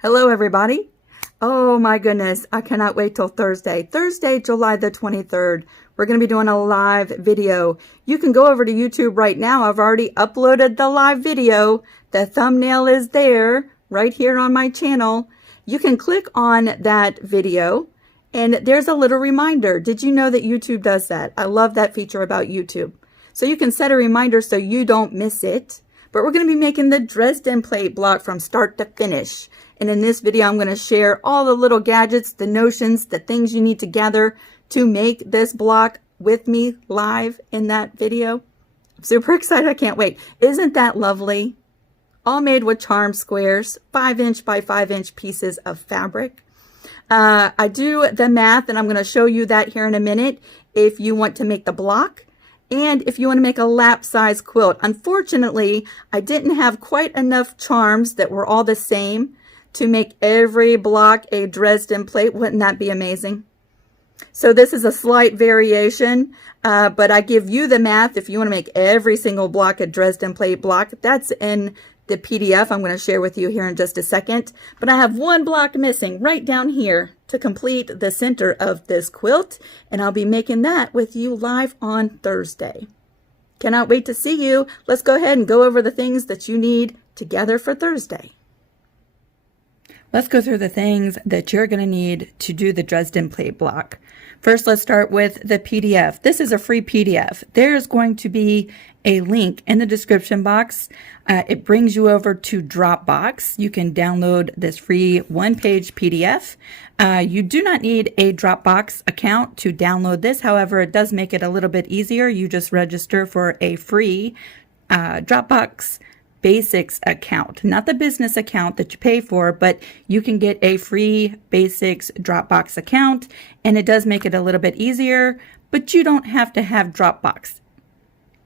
Hello, everybody. Oh my goodness, I cannot wait till Thursday. Thursday, July the 23rd. We're going to be doing a live video. You can go over to YouTube right now. I've already uploaded the live video. The thumbnail is there right here on my channel. You can click on that video and there's a little reminder. Did you know that YouTube does that? I love that feature about YouTube. So you can set a reminder so you don't miss it. But we're going to be making the Dresden Plate Block from start to finish. And in this video, I'm going to share all the little gadgets, the notions, the things you need to gather to make this block with me live in that video. I'm super excited. I can't wait. Isn't that lovely? All made with charm squares, 5" by 5" pieces of fabric. I do the math, and I'm going to show you that here in a minute if you want to make the block. And if you want to make a lap size quilt. Unfortunately, I didn't have quite enough charms that were all the same to make every block a Dresden plate. Wouldn't that be amazing? So this is a slight variation, but I give you the math if you want to make every single block a Dresden plate block. That's in the PDF I'm going to share with you here in just a second. But I have one block missing right down here to complete the center of this quilt, and I'll be making that with you live on Thursday. Cannot wait to see you. Let's go ahead and go over the things that you need to gather for Thursday. Let's go through the things that you're going to need to do the Dresden plate block. First, let's start with the PDF. This is a free PDF. There's going to be a link in the description box. It brings you over to Dropbox. You can download this free one-page PDF. You do not need a Dropbox account to download this. However, it does make it a little bit easier. You just register for a free Dropbox Basics account, not the business account that you pay for, but you can get a free Basics Dropbox account, and it does make it a little bit easier, but you don't have to have Dropbox.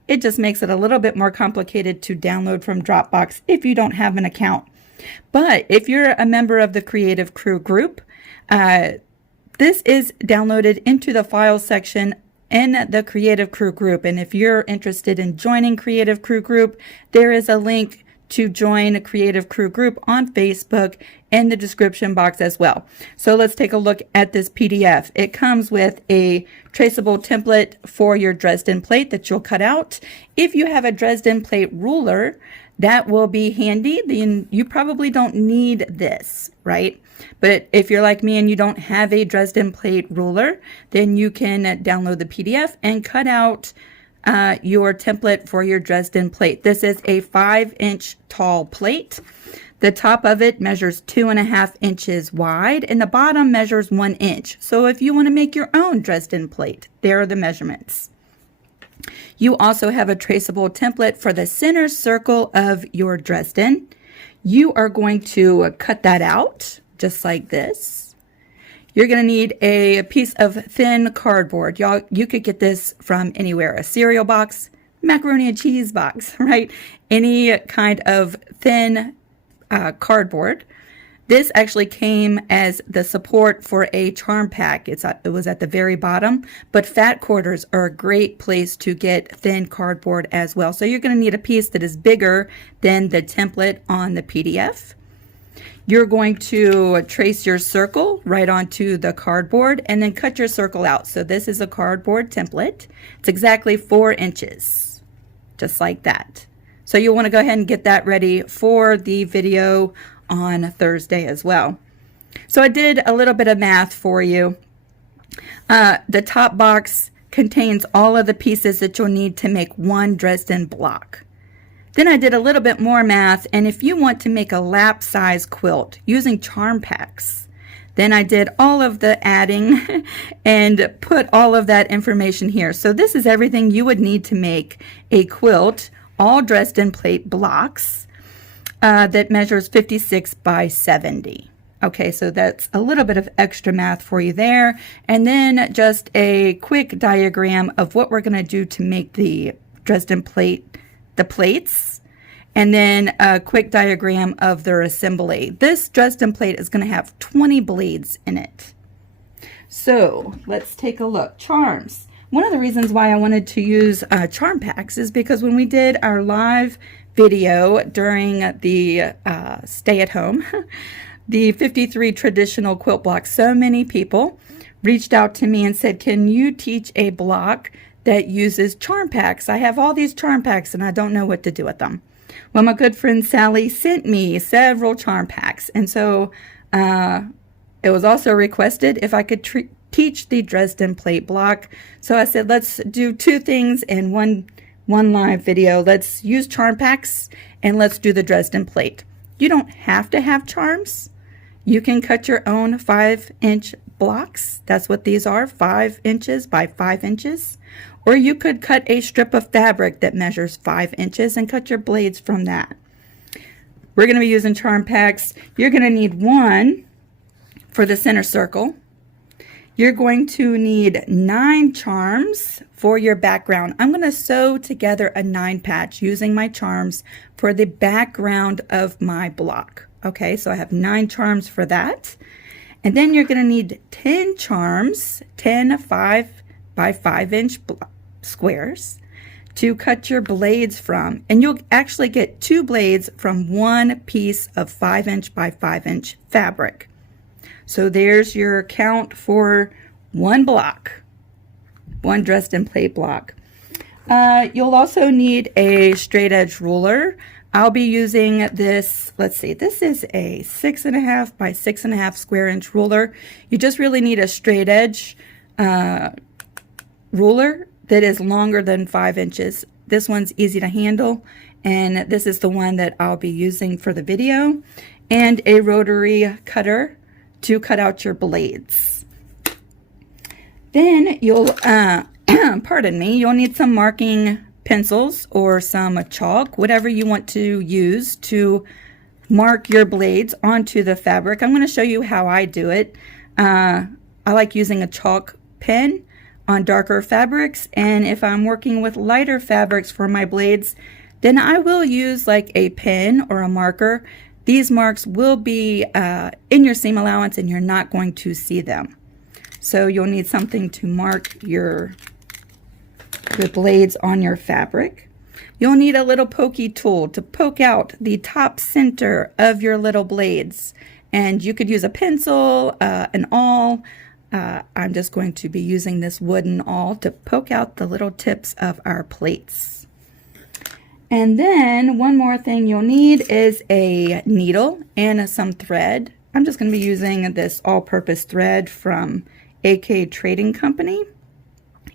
It just makes it a little bit more complicated to download from Dropbox if you don't have an account. But if you're a member of the Creative Crew group, this is downloaded into the files section in the Creative Crew group. And if you're interested in joining Creative Crew group, there is a link to join a Creative Crew group on Facebook in the description box as well. So let's take a look at this PDF. It comes with a traceable template for your Dresden plate that you'll cut out. If you have a Dresden plate ruler, that will be handy. Then you probably don't need this, right? But if you're like me and you don't have a Dresden plate ruler, then you can download the PDF and cut out your template for your Dresden plate. This is a 5" tall plate. The top of it measures 2.5 inches wide and the bottom measures 1 inch. So if you want to make your own Dresden plate, there are the measurements. You also have a traceable template for the center circle of your Dresden. You are going to cut that out just like this. You're going to need a piece of thin cardboard. You could get this from anywhere, a cereal box, macaroni and cheese box, right? Any kind of thin cardboard. This actually came as the support for a charm pack. It was at the very bottom, but fat quarters are a great place to get thin cardboard as well. So you're going to need a piece that is bigger than the template on the PDF. You're going to trace your circle right onto the cardboard and then cut your circle out. So this is a cardboard template. It's exactly 4 inches, just like that. So you'll want to go ahead and get that ready for the video on Thursday as well. So I did a little bit of math for you. The top box contains all of the pieces that you'll need to make one Dresden block. Then I did a little bit more math, and if you want to make a lap size quilt using charm packs, then I did all of the adding and put all of that information here. So this is everything you would need to make a quilt, all Dresden plate blocks that measures 56 by 70. Okay, so that's a little bit of extra math for you there. And then just a quick diagram of what we're going to do to make the Dresden plate, the plates, and then a quick diagram of their assembly. This Dresden plate is going to have 20 blades in it. So let's take a look. Charms. One of the reasons why I wanted to use charm packs is because when we did our live video during the stay at home, the 53 traditional quilt blocks. So many people reached out to me and said, can you teach a block that uses charm packs? I have all these charm packs and I don't know what to do with them. Well, my good friend Sally sent me several charm packs, and so it was also requested if I could teach the Dresden Plate Block. So I said, let's do two things in one live video. Let's use charm packs and let's do the Dresden Plate. You don't have to have charms. You can cut your own 5-inch blocks. That's what these are, 5 inches by 5 inches. Or you could cut a strip of fabric that measures 5 inches and cut your blades from that. We're going to be using charm packs. You're going to need one for the center circle. You're going to need 9 charms for your background. I'm going to sew together a 9 patch using my charms for the background of my block. Okay, so I have 9 charms for that. And then you're going to need 10 charms, 10 5 by 5 inch squares to cut your blades from. And you'll actually get 2 blades from one piece of 5 inch by 5 inch fabric. So there's your count for one block, one Dresden Plate Block. You'll also need a straight edge ruler. I'll be using this, let's see, this is a 6.5 by 6.5 square inch ruler. You just really need a straight edge ruler that is longer than 5 inches. This one's easy to handle, and this is the one that I'll be using for the video, and a rotary cutter to cut out your blades. Then you'll, pardon me, you'll need some marking pencils or some chalk, whatever you want to use to mark your blades onto the fabric. I'm going to show you how I do it. I like using a chalk pen on darker fabrics, and if I'm working with lighter fabrics for my blades, then I will use like a pen or a marker. These marks will be in your seam allowance and you're not going to see them. So you'll need something to mark your blades on your fabric. You'll need a little pokey tool to poke out the top center of your little blades. And you could use a pencil, an awl. I'm just going to be using this wooden awl to poke out the little tips of our plates. And then one more thing you'll need is a needle and some thread. I'm just going to be using this all-purpose thread from AK Trading Company.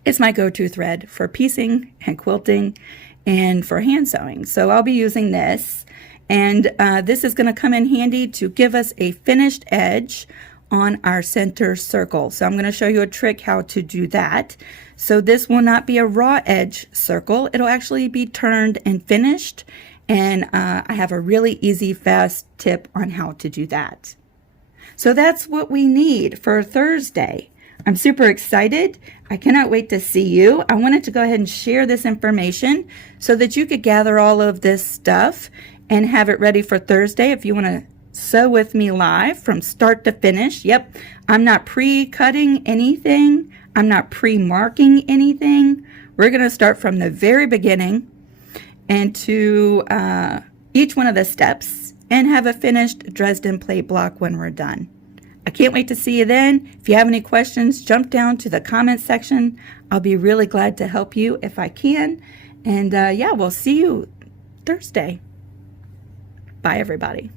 It's my go-to thread for piecing and quilting and for hand sewing. So I'll be using this, and this is going to come in handy to give us a finished edge on our center circle. So I'm going to show you a trick how to do that. So this will not be a raw edge circle. It'll actually be turned and finished. And I have a really easy, fast tip on how to do that. So that's what we need for Thursday. I'm super excited. I cannot wait to see you. I wanted to go ahead and share this information so that you could gather all of this stuff and have it ready for Thursday if you want to sew with me live from start to finish. Yep, I'm not pre-cutting anything. I'm not pre-marking anything. We're going to start from the very beginning and to each one of the steps and have a finished Dresden Plate Block when we're done. I can't wait to see you then. If you have any questions, jump down to the comment section. I'll be really glad to help you if I can. And yeah, we'll see you Thursday. Bye, everybody.